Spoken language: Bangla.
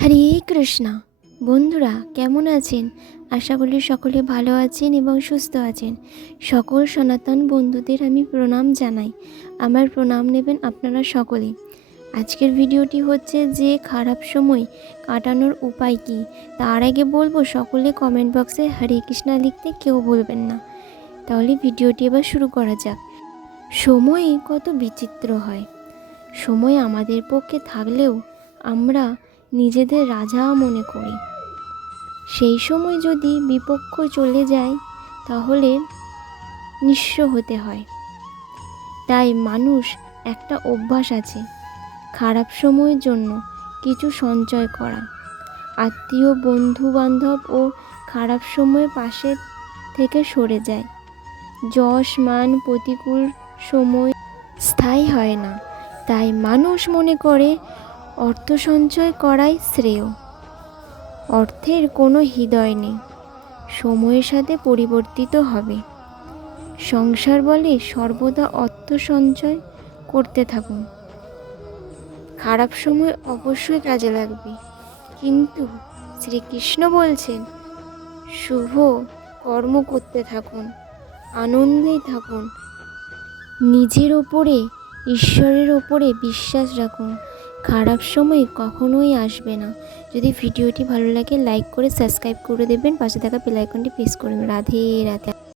হরে কৃষ্ণা। বন্ধুরা কেমন আছেন? আশা করি সকলে ভালো আছেন এবং সুস্থ আছেন। সকল সনাতন বন্ধুদের আমি প্রণাম জানাই। আমার প্রণাম নেবেন আপনারা সকলে। আজকের ভিডিওটি হচ্ছে যে খারাপ সময় কাটানোর উপায় কী। তার আগে বলবো সকলে কমেন্ট বক্সে হরে কৃষ্ণা লিখতে কেউ বলবেন না। তাহলে ভিডিওটি এবার শুরু করা যাক। সময় কত বিচিত্র হয়। সময় আমাদের পক্ষে থাকলেও আমরা নিজেদের রাজা মনে করি। সেই সময় যদি বিপক্ষ চলে যায় তাহলে নিঃস্ব হতে হয়। তাই মানুষ একটা অভ্যাস আছে, খারাপ সময়ের জন্য কিছু সঞ্চয় করা। আত্মীয় বন্ধু বান্ধব ও খারাপ সময়ে পাশে থেকে সরে যায়। যশ মান প্রতিকূল সময় স্থায়ী হয় না, তাই মানুষ মনে করে অর্থ সঞ্চয় করাই শ্রেয়। অর্থের কোনো হৃদয় নেই, সময়ের সাথে পরিবর্তিত হবে। সংসার বলে সর্বদা অর্থ সঞ্চয় করতে থাকুন। খারাপ সময় অবশ্যই কাজে লাগবে, কিন্তু শ্রীকৃষ্ণ বলছেন শুভ কর্ম করতে থাকুন, আনন্দেই থাকুন, নিজের ওপরে ঈশ্বরের ওপরে বিশ্বাস রাখুন। খারাপ সময় কখনোই আসবে না। যদি ভিডিওটি ভালো লাগে লাইক করে সাবস্ক্রাইব করে দেবেন, পাশে থাকা বেল আইকনটি প্রেস করবেন। রাধে রাধে।